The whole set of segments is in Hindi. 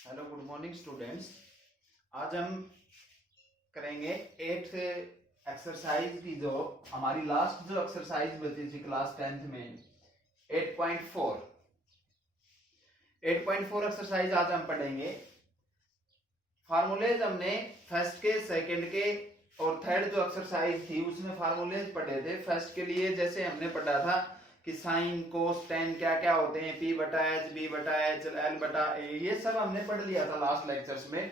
Hello good morning students. आज हम करेंगे 8th एक्सरसाइज की जो हमारी लास्ट जो एक्सरसाइज बची थी क्लास 10th में 8.4 एक्सरसाइज आज हम पढ़ेंगे। फार्मूलेज हमने फर्स्ट के, सेकंड के और थर्ड जो एक्सरसाइज थी उसमें फार्मूलेज पढ़े थे। फर्स्ट के लिए जैसे हमने पढ़ा था कि साइन कोस टेन क्या क्या होते हैं, P बटा एच, बी बटा एच, एल बटा ए, ये सब हमने पढ़ लिया था लास्ट लेक्चर्स में।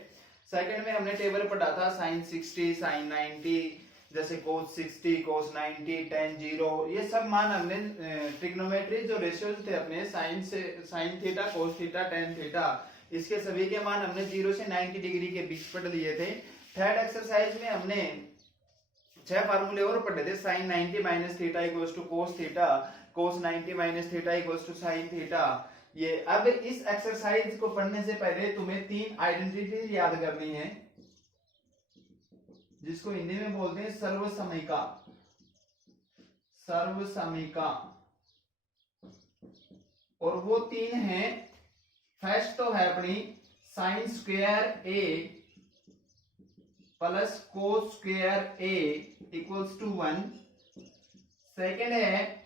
सेकंड में हमने टेबल पढ़ा था साइन 60, साइन 90, जैसे कोस 60, कोस 90, टेन 0, ये सब मान हमने ट्रिग्नोमेट्री जो रेशियोज थे अपने साइन से, sign theta, cos theta, tan theta, इसके सभी के मान हमने 0 से 90 डिग्री के बीच पढ़ लिए थे। थर्ड एक्सरसाइज में हमने 6 फार्मूले और पढ़े थे। Sine 90 minus theta equals to cos theta, cos 90 minus theta equals to sine theta. ये अब इस एक्सरसाइज को पढ़ने से पहले तुम्हें 3 आइडेंटिटीज याद करनी है, जिसको हिंदी में बोलते हैं सर्वसमीका। सर्वसमीका, और वो 3 हैं। फर्स्ट तो है अपनी sine square A plus cos square A equals to 1। Second है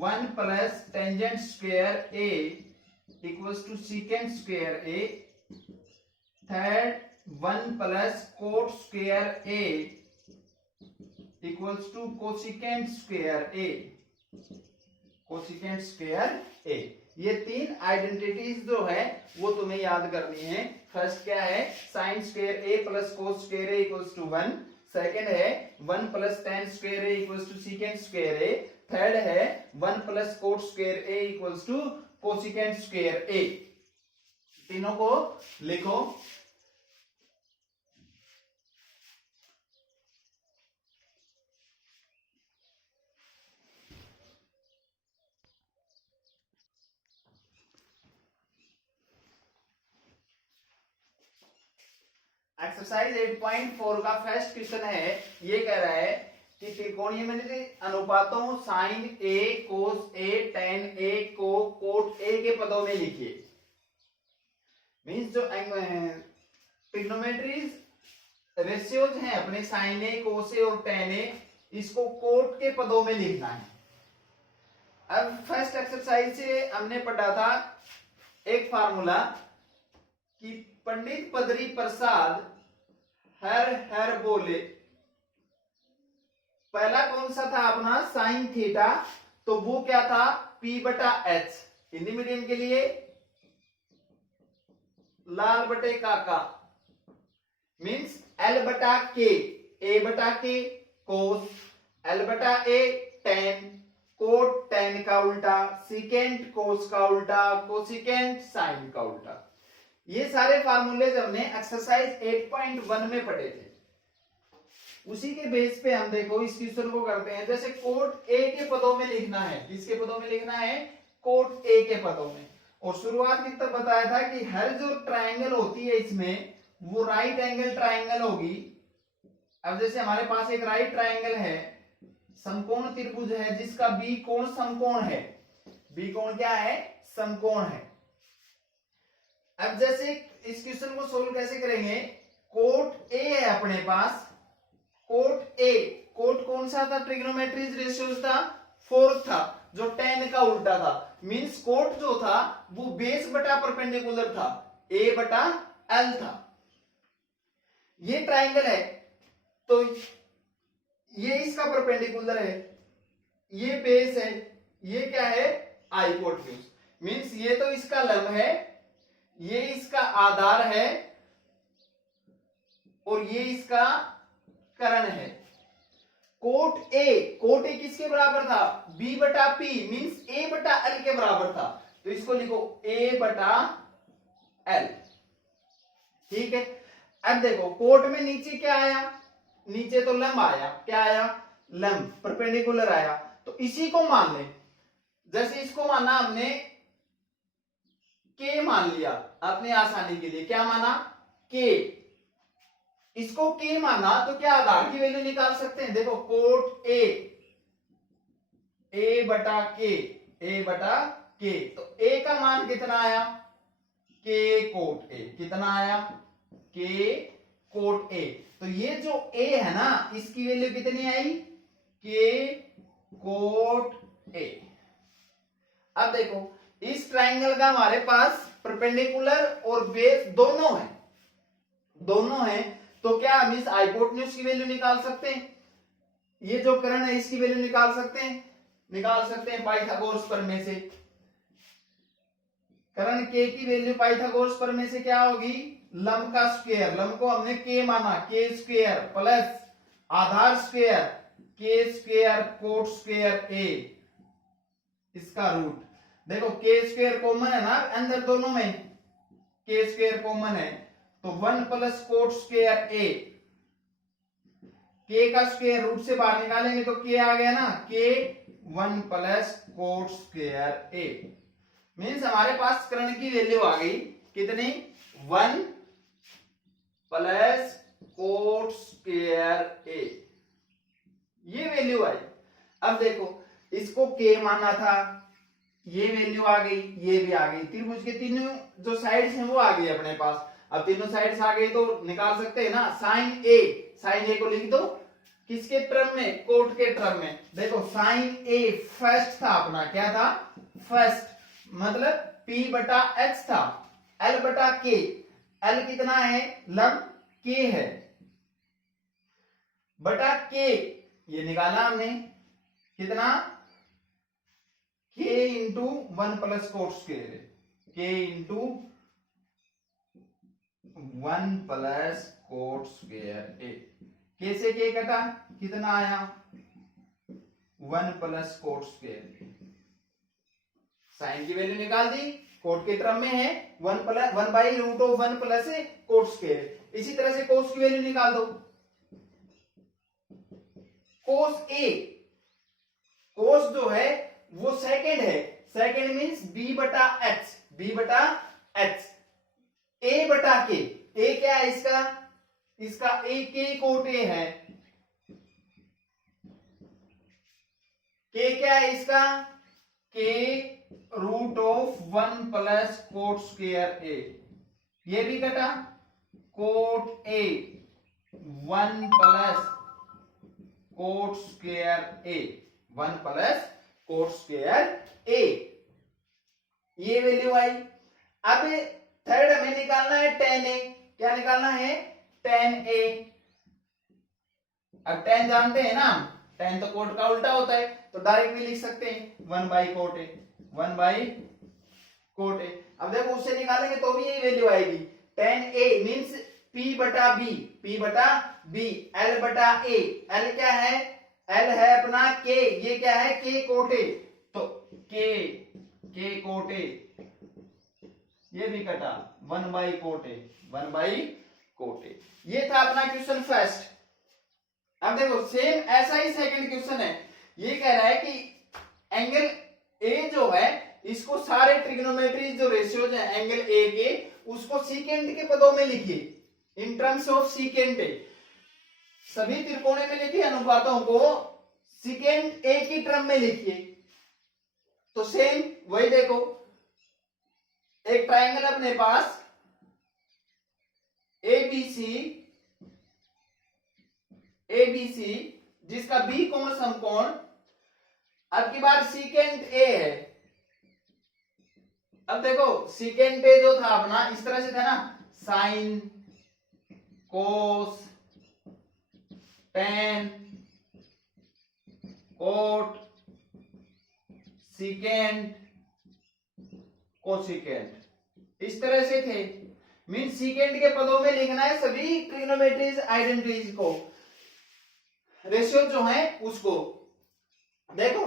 1 plus tangent square A equals to secant square A. Third 1 plus cot square A equals to cosecant square A. Cosecant square A, ये 3 आइडेंटिटीज जो है वो तुम्हें याद करनी है। फर्स्ट क्या है, sine square A plus cos square A equals to 1। Second है 1 plus tan square A equals to secant square A. Third है 1 plus cot square A equals to cosecant square A. तीनों को लिखो। एक्सरसाइज 8.4 का फर्स्ट क्वेश्चन है, ये कह रहा है कि त्रिकोणीय अनुपातों साइन ए, कोस ए, टेन ए को कोट ए के पदों में लिखिए। मींस जो ट्रिग्नोमेट्रीज रेशियोज हैं अपने साइन ए, कोस ए और टेन ए, इसको कोट के पदों में लिखना है। अब फर्स्ट एक्सरसाइज से हमने पढ़ा था एक फार्मूला कि पंडित पदरी प्रसाद हर हर बोले। पहला कौन सा था अपना, साइन थीटा, तो वो क्या था, P बटा एच। हिंदी मीडियम के लिए लाल बटे काका, मीन्स L बटा के, A बटा के कोस, L बटा A टेन, कोट टेन का उल्टा, सीकेंट कोस का उल्टा, कोसिकेंट साइन का उल्टा। ये सारे फार्मूलेज हमने एक्सरसाइज 8.1 में पढ़े थे। उसी के बेस पे हम देखो इस क्वेश्चन को करते हैं। जैसे कोट ए के पदों में लिखना है, किसके पदों में लिखना है, कोट ए के पदों में। और शुरुआत में तब बताया था कि हर जो ट्रायंगल होती है इसमें वो राइट एंगल ट्रायंगल होगी। अब जैसे हमारे पास एक राइट ट्रायंगल है, समकोण त्रिभुज है जिसका बी कोण समकोण है। बी कोण क्या है, समकोण है। अब जैसे इस क्वेश्चन को सोल्व कैसे करेंगे, कोट ए है अपने पास, कोट ए, कोट कौन सा था, ट्रिग्नोमेट्रीज रेशियोज था, 4 था, जो टेन का उल्टा था। मींस कोट जो था वो बेस बटा परपेंडिकुलर था, ए बटा एल था। ये ट्राइंगल है तो ये इसका परपेंडिकुलर है, ये बेस है, ये क्या है, हाइपोटेन्यूज। मींस ये तो इसका लंब है, ये इसका आधार है और ये इसका कर्ण है। कोट ए किसके बराबर था, बी बटा पी, मींस ए बटा एल के बराबर था। तो इसको लिखो ए बटा एल। ठीक है। अब देखो कोट में नीचे क्या आया, नीचे तो लंब आया, क्या आया, लंब, परपेंडिकुलर आया। तो इसी को मान ले। जैसे इसको माना हमने के मान लिया अपने आसानी के लिए, क्या माना, के। इसको के माना तो क्या आधार की वैल्यू निकाल सकते हैं। देखो कोट ए बटा के, ए बटा के, तो ए का मान कितना आया, के कोट ए। कितना आया? के कोट ए। तो ये जो ए है ना, इसकी वैल्यू कितनी आई? के कोट ए। अब देखो, इस ट्राइंगल का हमारे पास परपेंडिकुलर और बेस दोनों है, तो क्या हम इस हाइपोटेन्यूज की वैल्यू निकाल सकते हैं? ये जो कर्ण है इसकी वैल्यू निकाल सकते हैं पाइथागोरस प्रमेय से। कर्ण के की वैल्यू पाइथागोरस प्रमेय से क्या होगी? लंब का स्क्वायर, लंब को हमने के माना, के स्क्वायर प्लस आधार स्क्वायर के स्क्वायर कोट स्क्वायर ए, इसका रूट। देखो के स्क्वायर कॉमन है ना अंदर दोनों में, के स्क्वायर कॉमन है, तो 1 प्लस कोट स्क्वायर ए। के का स्क्वायर रूट से बाहर निकालेंगे तो के आ गया ना, के 1 प्लस कोट स्क्वायर ए। मीन्स हमारे पास कर्ण की वैल्यू आ गई कितनी? 1 प्लस कोट स्क्वायर ए, ये वैल्यू आई। अब देखो, इसको के माना था, ये वैल्यू आ गई, ये भी आ गई। त्रिभुज के तीनों जो साइड्स हैं वो आ गई अपने पास। अब तीनों साइड्स आ गई तो निकाल सकते हैं ना साइन ए को लिख दो किसके टर्म में? कोट के टर्म में। देखो साइन ए फर्स्ट था अपना, क्या था? फर्स्ट, मतलब P बटा H था, L बटा K। L कितना है? लंब K है, बटा K, ये निकाला हमने कितना? K into 1 plus cot square, K into 1 plus cot square A. K से K कटा, कितना आया? 1 प्लस कोट स्क्वायर। साइन की वैल्यू निकाल दी, कोट के टर्म में है 1 by root of 1 plus cot square. इसी तरह से कोस की वैल्यू निकाल दो। कोस ए, कोस जो है वो सेकंड है, सेकंड मींस बी बटा एच, बी बटा एच। ए बटा के, ए क्या है इसका ए के कोट ए है, के क्या है इसका? के root of 1 plus cot square A. ये भी कटा, cot A 1 plus cot square A, 1 plus cot square A, ये वैल्यू आई। अब थर्ड हमें निकालना है tan ए। क्या निकालना है? tan ए। अब tan जानते हैं ना, tan तो कोट का उल्टा होता है, तो डायरेक्ट भी लिख सकते हैं 1 by coat A, 1 by cot A. अब देखो उससे निकालेंगे तो भी यही वैल्यू आएगी। tan ए मींस P बटा B, L बटा A। L क्या है? L है अपना K, ये क्या है? K कोट ए, तो K कोट ए, ये भी कटा 1 by coat A, 1 by cot A. ये था अपना क्वेश्चन फर्स्ट। अब देखो सेम ऐसा ही सेकंड क्वेश्चन है। ये कह रहा है कि एंगल ए जो है इसको सारे ट्रिग्नोमेट्री जो रेशियोज है एंगल ए के, उसको सीकेंट के पदों में लिखिए, in terms of secant A. सभी त्रिकोणों में लिखिए अनुपातों को सीकेंट ए की टर्म में लिखिए। तो सेम वही देखो, एक ट्राइंगल अपने पास एबीसी जिसका बी कोण समकोण, अब की बार सीकेंट ए है। अब देखो सीकेंट ए जो था अपना इस तरह से था ना, sine cos ten coat secant cosecant, इस तरह से थे। मीन सीकेंट के पदों में लिखना है सभी ट्रिग्नोमेट्रीज आइडेंटिटीज को, रेशियो जो है उसको। देखो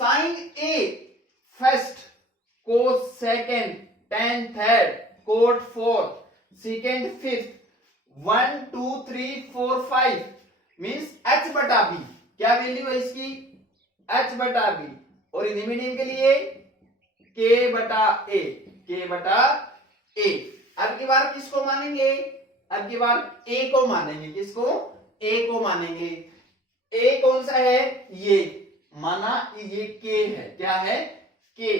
sine A first, cos second, tan third, cot fourth, secant fifth, 1 2 3 4 5 means h बटा बी। क्या वैल्यू है इसकी? h बटा बी। और रिमेनिंग के लिए k बटा a, k बटा a। अब की बार किसको मानेंगे? अब की बार a को मानेंगे। किसको? a को मानेंगे। a कौन सा है? ये माना, ये k है। क्या है? k।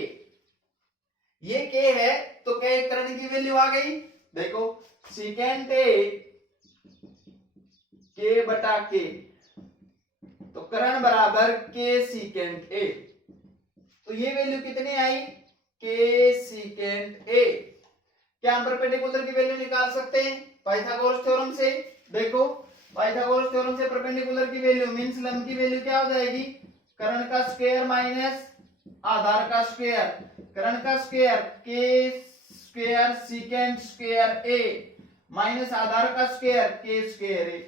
ये k है तो तो क्या एक करण की वैल्यू आ गई, देखो सीकेंट ए के बटा के, तो करण बराबर के सीकेंट ए, तो ये वैल्यू कितनी आई, के सीकेंट ए। क्या हम परपेंडिकुलर की वैल्यू निकाल सकते हैं पाइथागोरस थ्योरम से, देखो पाइथागोरस थ्योरम से परपेंडिकुलर की वैल्यू मींस लंब की वैल्यू क्या हो जाएगी, कर्ण का स्क्वायर माइनस आधार का स्क्वायर, कर्ण का स्क्वायर के square secant square A minus आधार का स्क्वायर के स्क्वायर ए,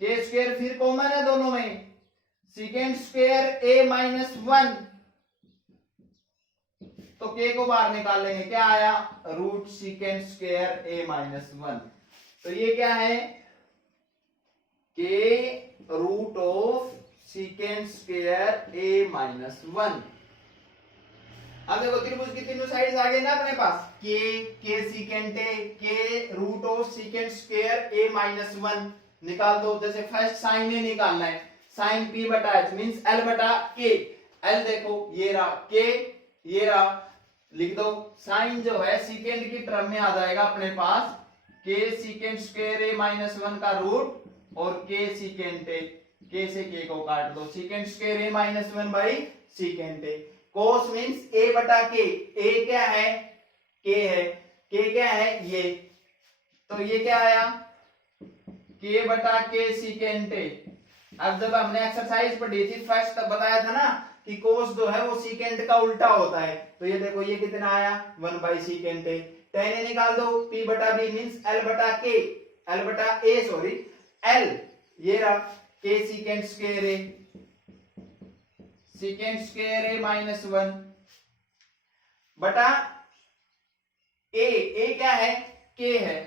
के स्क्वायर फिर कॉमन है दोनों में, सीकेंट स्क्वायर ए माइनस 1, तो के को बाहर निकाल लेंगे, क्या आया root secant square A minus 1, तो ये क्या है के root of secant square A minus 1। अब देखो त्रिभुज की तीनों साइड्स आ गई ना अपने पास, के सीकेंट ए, के root of secant square A minus 1 निकाल दो। जैसे फर्स्ट साइन ए निकालना है, साइन पी बटा एच मींस एल बटा के, एल देखो ये रहा के, ये रहा, लिख दो साइन जो है सीकेंट की टर्म में आ जाएगा अपने पास के सीकेंट स्क्वायर ए माइनस 1 का रूट और के सीकेंट ए, के से के को काट दो, secant square A minus 1 by secant A, cos means A बटा के, ए क्या है के है, के क्या है ये, तो ये क्या आया के बटा के सीकेंट ए। अब जब हमने एक्सरसाइज पढ़ी थी फर्स्ट तब बताया था ना कि कोस जो है वो सीकेंट का उल्टा होता है, तो ये देखो ये कितना आया 1 बाई सीकेंट ए, tan ए निकाल दो, p बटा b मींस l बटा k, l बटा a सॉरी l, ये रहा k secant square A, secant square A minus 1 बटा a क्या है k है,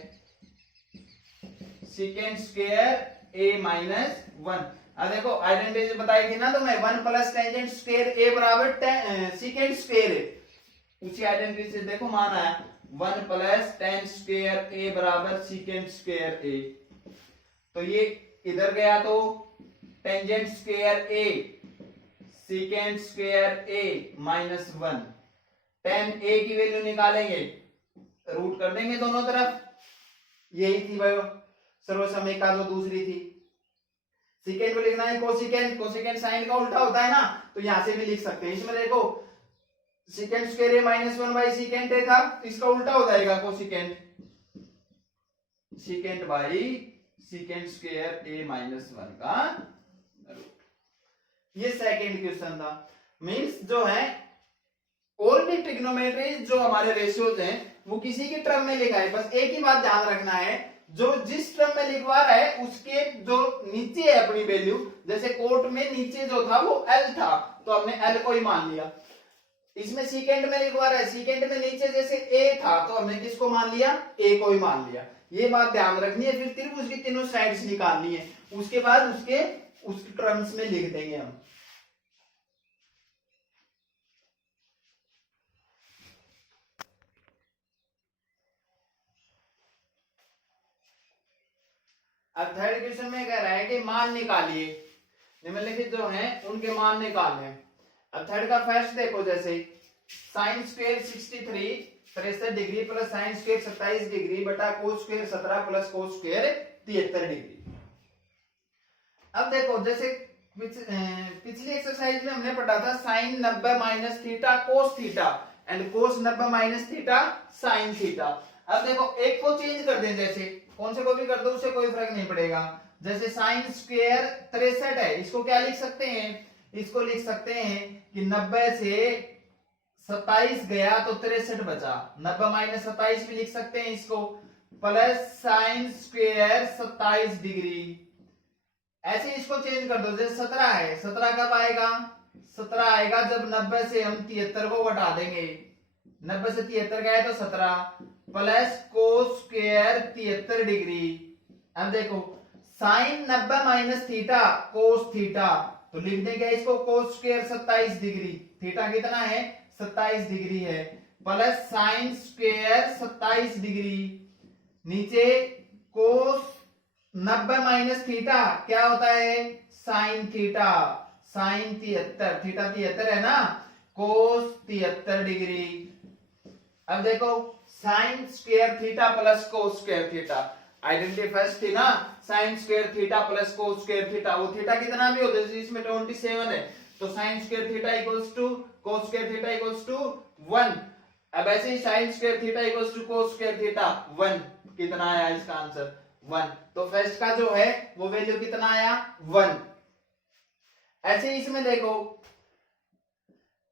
सीकेंट स्क्वायर a माइनस 1। अब देखो आइडेंटिटी बताई थी ना तो मैं 1 प्लस टेंजेंट स्क्वायर ए बराबर सीकेंट स्क्वायर ए, उसी आइडेंटिटी से देखो मान आया 1 प्लस टेन स्क्वायर ए बराबर सीकेंट स्क्वायर ए, तो ये इधर गया तो tangent square A secant square A minus 1, ten ए की वैल्यू निकालेंगे रूट कर देंगे दोनों तरफ, यही थी भाई सर्वसमयिका जो दूसरी थी। सीकेंट को लिखना है कोसिकेंट, कोसिकेंट साइन का उल्टा होता है ना, तो यहां से भी लिख सकते हैं। इसमें देखो secant square A minus 1 by secant ए था, तो इसका उल्टा हो जाएगा cosecant, secant by secant square A minus 1 का रूट। ये सेकंड क्वेश्चन था। मींस जो है और भी ट्रिग्नोमेट्री जो हमारे रेशियोज हैं वो किसी की टर्म में लिखा है, बस एक ही बात ध्यान रखना है जो जिस टर्म में लिखवा रहा है उसके जो नीचे है अपनी वैल्यू, जैसे कोट में नीचे जो था वो एल था तो हमने एल को ही मान लिया, इसमें सीकेंट में लिखवा रहा है सीकेंट में नीचे जैसे ए था तो हमने किसको मान लिया ए को ही मान लिया। ये बात ध्यान रखनी है। फिर त्रिभुज की तीनों साइड्स निकालनी है, उसके बाद उसके टर्म्स में लिख देंगे हम। अब थर्ड क्वेश्चन में कह रहा है कि मान निकालिए, निम्नलिखित जो हैं उनके मान निकालने। अब थर्ड का फर्स्ट देखो, जैसे sine square 63 degree plus sine square 27 degree बटा cos square 17 plus cos square 73 degree. अब देखो जैसे पिछली एक्सरसाइज में हमने पढ़ा था sine 90 minus theta cos theta and cos 90 minus theta sine theta. अब देखो एक को चेंज कर दें, जैसे कौन से को भी कर दो उससे कोई फर्क नहीं पड़ेगा। जैसे साइन स्क्वायर 63 है, इसको क्या लिख सकते हैं, इसको लिख सकते हैं कि 90 से 27 गया तो 63 बचा, 90 माइनस 27 भी लिख सकते हैं इसको, प्लस साइन स्क्वायर 27 डिग्री। ऐसे इसको चेंज कर दो, जैसे 17 है, 17 कब आएगा, 17 आएगा जब 90 से हम 73 को घटा देंगे, 90 से 73 गए तो 17 प्लस कोस स्क्वायर 73 डिग्री। अब देखो sine 90 minus theta cos theta, तो लिख देंगे इसको कोस स्क्वायर 27 डिग्री, थीटा कितना है 27 डिग्री है, प्लस साइन स्क्वायर 27 डिग्री, नीचे कोस 90 माइनस थीटा क्या होता है साइन थीटा, साइन 73, थीटा 73 है ना, कोस 73 डिग्री। अब देखो sine square theta plus cos square theta identity first थी ना, sine square theta plus cos square theta, वो थीटा कितना भी होता है, इसमें 27 है, तो sine square theta equals to cos square theta equals to 1। अब ऐसे ही sine square theta equals to cos square theta 1, कितना आया इसका आंसर 1। तो फर्स्ट का जो है वो वैल्यू कितना आया 1। ऐसे ही इसमें देखो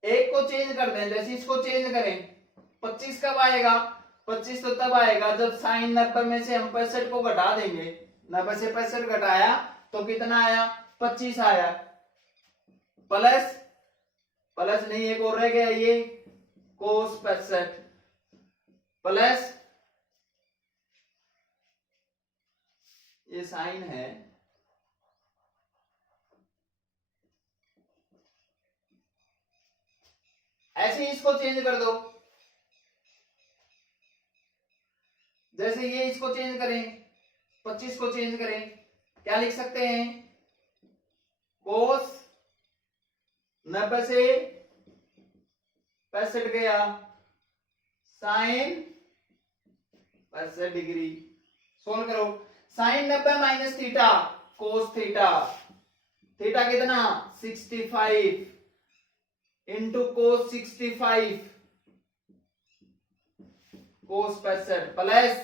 एक को चेंज कर दें, जैसे इसको चेंज करें 25 कब आएगा, 25 तो तब आएगा जब साइन 90 में से हम 65 को घटा देंगे, 90 से 65 घटाया तो कितना आया 25 आया, प्लस प्लस नहीं एक और रह गया ये कोस 65 प्लस ये साइन है, ऐसे ही इसको चेंज कर दो, जैसे ये इसको चेंज करें 25 को चेंज करें, क्या लिख सकते हैं कोस 90 से 65 गया साइन 65 डिग्री। सोल्व करो, sine 90 minus theta cos theta, theta कितना 65 into cos 65 cos 65 plus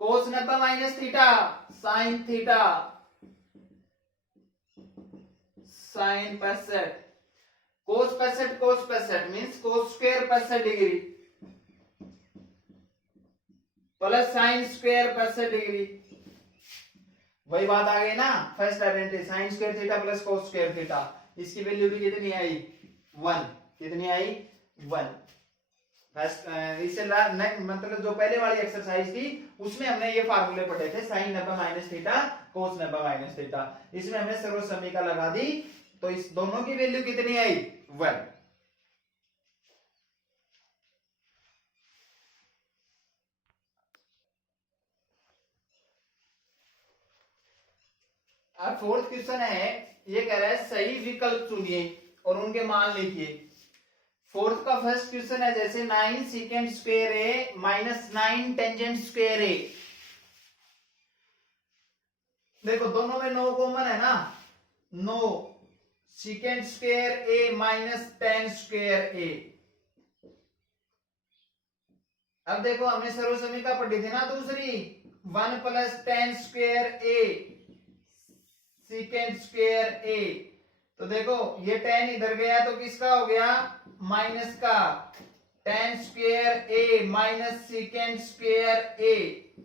cos 90 minus theta sine theta sine 65 cos 65 means cos square 65 degree plus sine square 65 degree, वही बात आ गई ना first identity sine square theta plus cos square theta, इसकी वैल्यू भी कितनी आई 1, कितनी आई 1। इससे मतलब जो पहले वाली एक्सरसाइज थी उसमें हमने ये फार्मूले पढ़े थे sine 90 minus theta cos 90 minus theta, इसमें हमने सर्व समीकरण लगा दी तो इस दोनों की वैल्यू कितनी आई 1। अब फोर्थ क्वेश्चन है, ये कह रहा है सही विकल्प चुनिए और उनके मान लिखिए। फोर्थ का फर्स्ट क्वेश्चन है जैसे 9 secant square A minus 9 tangent square ए, देखो दोनों में 9 कॉमन है ना, 9 secant square A minus 10 square ए। अब देखो हमने सर्व समीकरण पढ़ी थी ना दूसरी 1 प्लस 10 स्क्वायर ए सीकेंड स्क्वायर ए, तो देखो ये 10 इधर गया तो किसका हो गया माइनस का 10 square A minus secant square ए,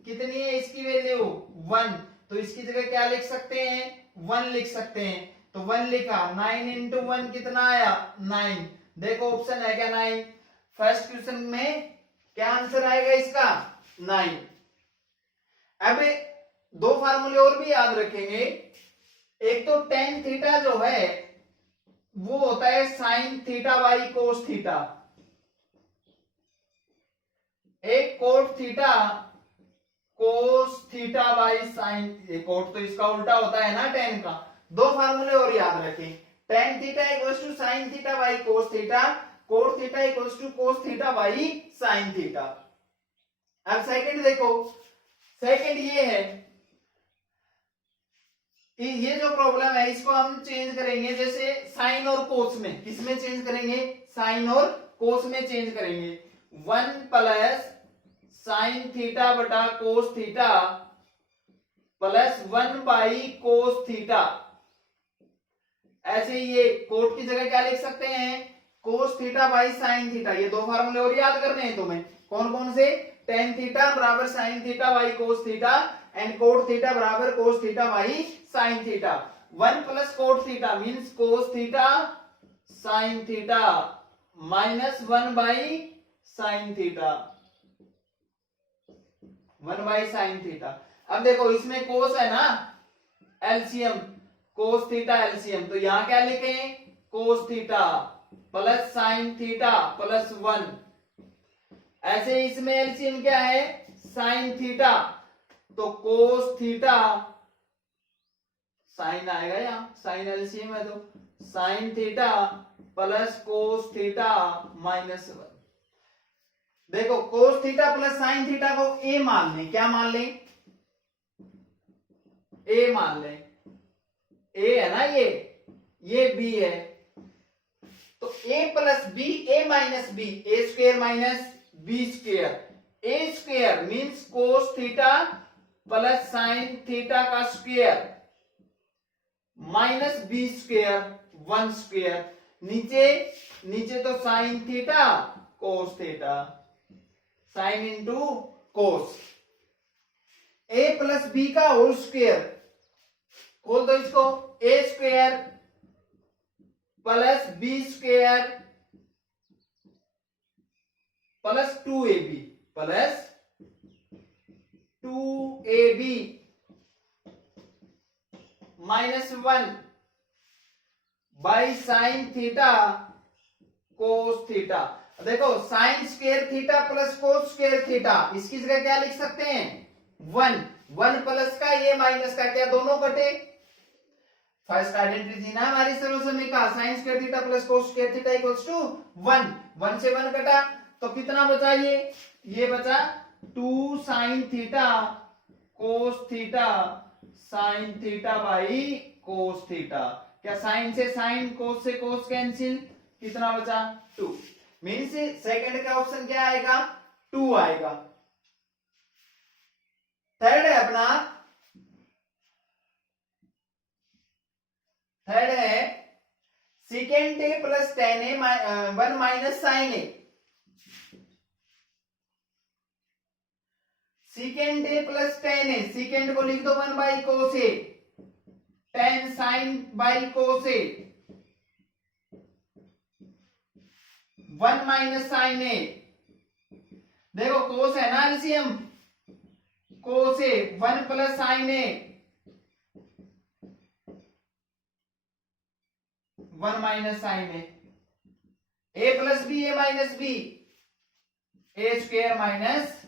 कितनी है इसकी वैल्यू 1, तो इसकी जगह क्या लिख सकते हैं 1 लिख सकते हैं, तो 1 लिखा 9 इंटू 1 कितना आया 9, देखो ऑप्शन है क्या 9, फर्स्ट क्वेश्चन में क्या आंसर आएगा इसका 9। अब दो फार्मूले और भी याद रखेंगे, एक तो टेन थीटा जो है वो होता है sine theta by cos theta, एक cot theta cos theta by sine, cot तो इसका उल्टा होता है ना टेन का। दो फार्मूले और याद रखें, tan theta equals to sine theta by cos theta, cot theta equals to cos theta by sine theta. अब सेकंड देखो, सेकंड ये है, ये जो प्रॉब्लम है इसको हम चेंज करेंगे, जैसे साइन और कोस में, किसमें चेंज करेंगे साइन और कोस में चेंज करेंगे, 1 प्लस साइन थीटा बटा कोस theta plus 1 by cos theta. ऐसे ये कोट की जगह क्या लिख सकते हैं कोस थीटा बाई साइन थीटा। ये दो फार्मूले और याद करने हैं तुम्हें, कौन कौन से, टेन थीटा बराबर sine theta by cos theta and cot theta बराबर cos theta by sine theta. 1 plus cot theta means cos theta sine theta minus 1 by sine theta, 1 by sine theta. अब देखो इसमें कोस है ना, एलसीएम कोस थीटा एलसीएम, तो यहां क्या लिखें कोस theta plus sine theta plus 1। ऐसे इसमें एलसीएम क्या है साइन थीटा, तो कोस थीटा साइन आएगा, यहां साइन एलसीएम है तो sine theta plus cos theta minus 1। देखो कोस थीटा प्लस साइन थीटा को ए मान लें, क्या मान लें, ए मान लें, ए है ना ये बी है, तो A plus B, A minus B, A square minus B square, A square means cos theta plus sine theta का square minus B square 1 square, नीचे तो sine theta cos theta, sine into cos, A plus B का होल स्क्वेयर, खोल दो इसको, A square plus B square plus 2ab plus 2ab minus 1 by sine theta cos theta. देखो sine square theta plus cos square theta, इसकी जगह क्या लिख सकते हैं 1 प्लस का ये माइनस का, क्या दोनों कटे, फर्स्ट आइडेंटिटी थी ना हमारी सर्वसमीका, sine square theta plus cos square theta equals to 1 से 1 कटा, तो कितना बचा, ये बचा 2 sign theta cos theta sine theta by cos theta, क्या साइन से साइन, कोस से कोस कैंसिल, कितना बचा 2, मीन्स सेकंड का ऑप्शन क्या आएगा 2 आएगा। थर्ड है अपना, थर्ड है second A plus tan A 1 minus sine A, second A plus tan A, second को लिख दो 1 by cos A, 10 sine by cos A, 1 minus sine A, देखो कोस है ना LCM, cos A 1 plus sine A 1 minus sine A plus B, A minus B, A square minus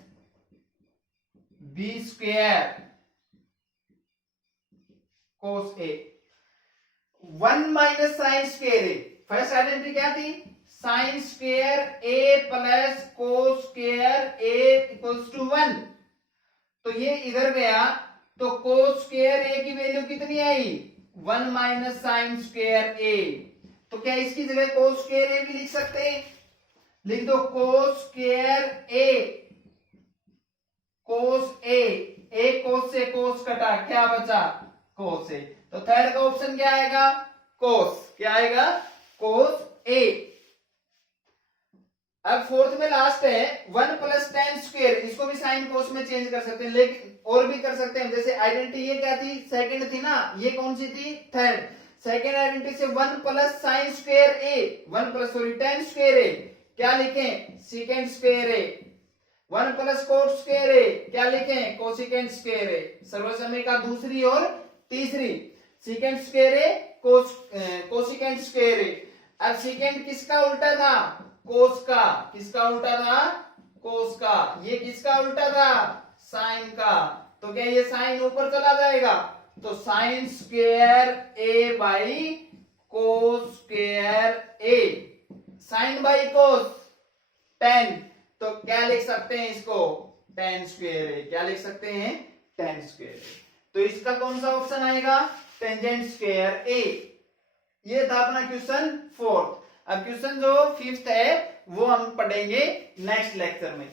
B square cos A, 1 minus sine square A, first identity क्या थी, sine square A plus cos square A equals to 1, तो ये इधर गया, तो कोस स्क्वेयर ए की वैल्यू कितनी आई 1 माइनस साइन स्क्वेयर ए, तो क्या इसकी जगह कोस स्क्वेयर ए भी लिख सकते हैं, लिख दो कोस स्क्वेयर ए, कोस ए कोस से कोस कटा, क्या बचा कोस ए, तो थर्ड का ऑप्शन क्या आएगा कोस, क्या आएगा कोस ए। अब फोर्थ में लास्ट है 1 प्लस टेन स्क्वेयर, इसको भी साइन कोस में चेंज कर सकते हैं, लेकिन और भी कर सकते हैं, जैसे आइडेंटिटी ये क्या थी सेकंड थी ना, ये कौन सी थी थर्ड, सेकंड आइडेंटिटी से 1 प्लस साइन स्क्वेयर ए, 1 प्लस सॉरी टेन स्क्वेयर ए, क्या लिखें सेकंड स्क्वेयर ए, 1 प्लस कोस स्क्वेयर ए, क्या लिखें कोसिकेंट स्क्वेयर ए, सर्वसमीका दूसरी और तीसरी, सेकंड स्क्वेयर ए कोसिकेंट स्क्वेयर ए। अब सेकंड किसका उल्टा था कोस का, किसका उल्टा था कोस का, ये किसका उल्टा था साइन का, तो क्या ये साइन ऊपर चला जाएगा, तो sine square A by cos square A, sine by cos 10, तो क्या लिख सकते हैं इसको 10 स्क्वेयर ए, क्या लिख सकते हैं 10 स्क्वेयर ए, तो इसका कौन सा ऑप्शन आएगा टेंजेंट स्क्वेयर ए। ये था अपना क्वेश्चन 4। अब क्वेश्चन जो 5th है वो हम पढ़ेंगे नेक्स्ट लेक्चर में।